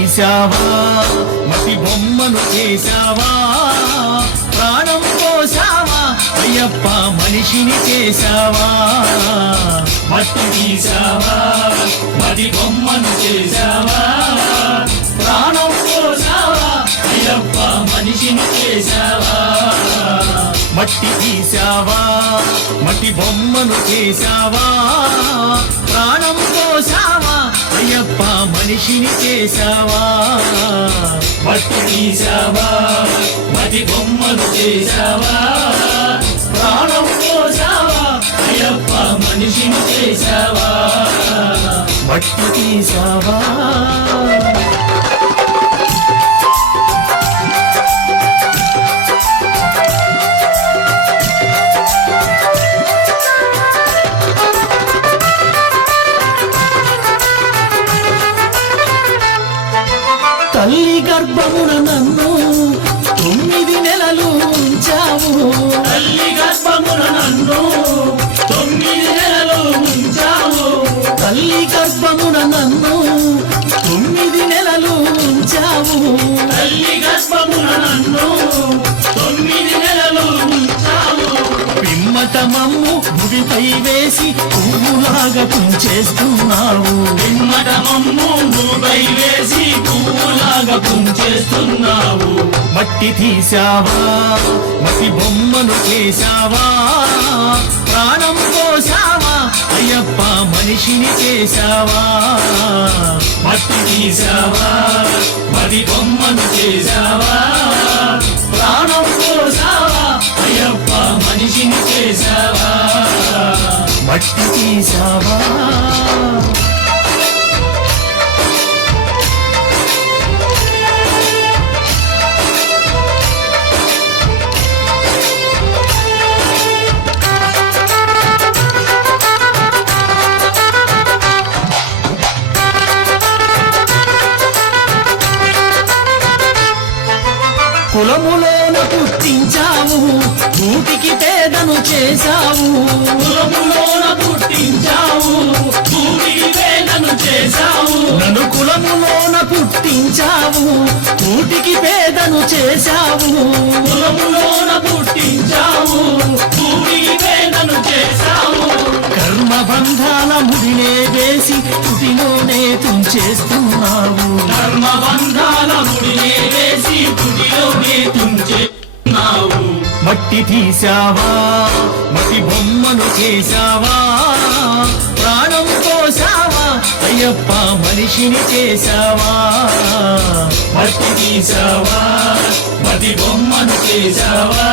తీసావా మట్టి బొమ్మను చేశావా ప్రాణం పోసావా అయ్యప్ప మనిషిని చేశావా మట్టి తీసావా మట్టి బొమ్మను చేశావా ప్రాణం పోసావా అయ్యప్ప మనిషిని చేశావా మట్టి తీసావా మట్టి బొమ్మను చేశావా ప్రాణం పోసావా అయ్యప్ప మనిషిని చేశావా మట్టి తీసావా మట్టి బొమ్మను చేశావా ప్రాణం పోసావా అయ్యప్ప మనిషిని చేశావా మట్టి తీసావా తల్లి గర్భమున నన్ను 9 నెలలు ఉంచావు తల్లి గర్భమున నన్ను 9 నెలలు ఉంచావు తల్లి గర్భమున నన్ను 9 నెలలు ఉంచావు తల్లి గర్భమున నన్ను 9 నెలలు ఉంచావు పిమ్మట మమ్ము భూమిపై వేసి పువ్వులాగా తుంచేస్తున్నావు పిమ్మట మమ్ము భూమిపై వేసి పువ్వులాగా తుంచేస్తున్నావు మట్టి తీసావా మట్టి బొమ్మను చేశావా ప్రాణం పోసావా అయ్యప్ప మనిషిని చేశావా మట్టి తీసావా మట్టి బొమ్మను చేశావా ప్రాణం పోసావా అయ్యప్ప మనిషిని చేశావా మట్టి తీసావా కులములోన పుట్టించావు కూటికి పేదను చేశావు కులములోన పుట్టించావు భూమికి పేదను చేశావు నన్ను కులములోన పుట్టించావు కూటికి పేదను చేశావు కులములోన పుట్టించావు భూమికి పేదను చేశావు కర్మ బంధాల ముడినే వేసి తుటిలోనే తుంచేస్తున్నావు ధర్మ బంధాల ముడినే వేసి తుడిలోనే తుంచేస్తున్నావు మట్టి తీసావా మట్టి బొమ్మను చేశావా ప్రాణం పోసావా అయ్యప్ప మనిషిని చేశావా మట్టి తీసావా మట్టి బొమ్మను చేశావా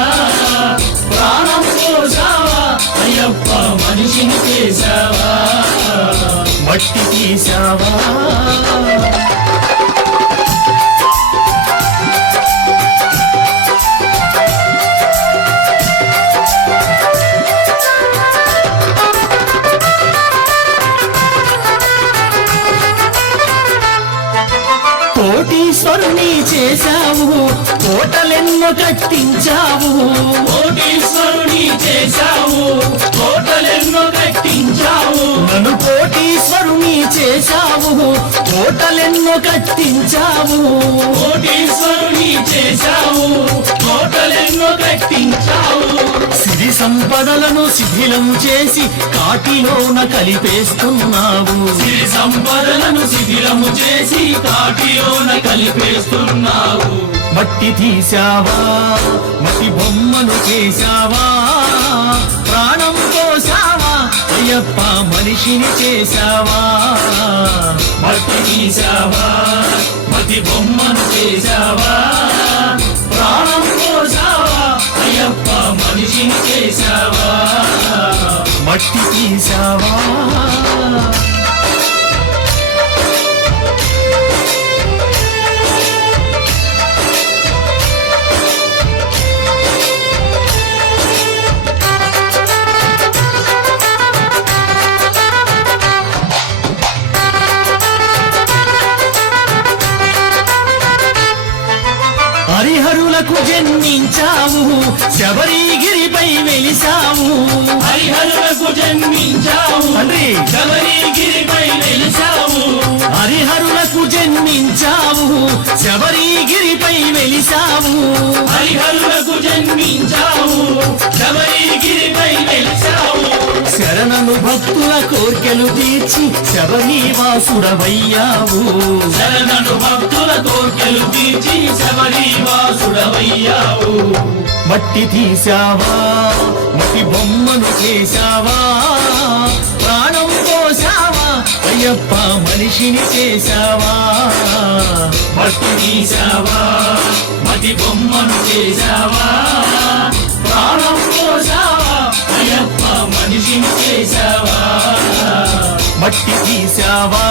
ప్రాణం పోసావా అయ్యప్ప మనిషిని చేశావా మట్టి తీసావా కోటీశ్వరుని చేశావు కోటలెన్నో కట్టించావు కోటీశ్వరుని చేశావు కోటలెన్నో కట్టించావు నన్ను కోటీశ్వరుని చేశావు కోటలెన్నో కట్టించావు కోటీశ్వరుని చేశావు కోటలెన్నో కట్టించావు సిరి సంపదలను శిథిలం చేసి కాటిలోన కలిపేస్తున్నావు సిరి సంపదలను శిథిలము చేసి కాటిలోన కలిపేస్తున్నావు మట్టి తీసావా మట్టి బొమ్మను చేశావా ప్రాణం పోసావా అయ్యప్ప మనిషిని చేశావా మట్టి తీసావా మట్టి బొమ్మను చేశావా ప్రాణం పోసావా అయ్యప్ప మనిషిని చేశావా మట్టి తీసావా హరిహరులకు జన్మించావు శబరిగిరిపై వెలిసావు హరిహరులకు జన్మించావు తండ్రి శబరిగిరిపై వెలిసావు హరిహరులకు జన్మించావు శబరిగిరిపై వెలిసావు హరిహరులకు జన్మించావు శబరిగిరిపై వెలిసావు శరణను భక్తుల కోర్కెలు తీర్చి శబరివాసుడవయ్యావు శరణను భక్తుల కోర్కెలు తీర్చి శబరివాసుడవయ్యావు మట్టి తీసావా మట్టి బొమ్మను చేశావా ప్రాణం పోసావా అయ్యప్ప మనిషిని చేశావా మట్టి తీసావా మట్టి బొమ్మను చేశావా ప్రాణం పోసావా అయ్యప్ప మనిషిని చేశావా మట్టి తీసావా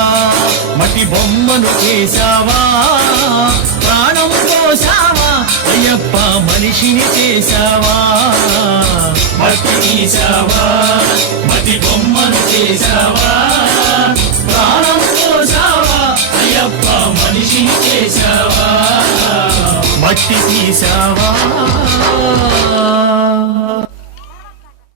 మట్టి బొమ్మను చేశావా ప్రాణం పోసావా అయ్యప్ప మనిషిని చేశావా మట్టి తీసావా మట్టి బొమ్మను చేశావా ప్రాణం పోసావా అయ్యప్ప మనిషిని చేశావా మట్టి తీసావా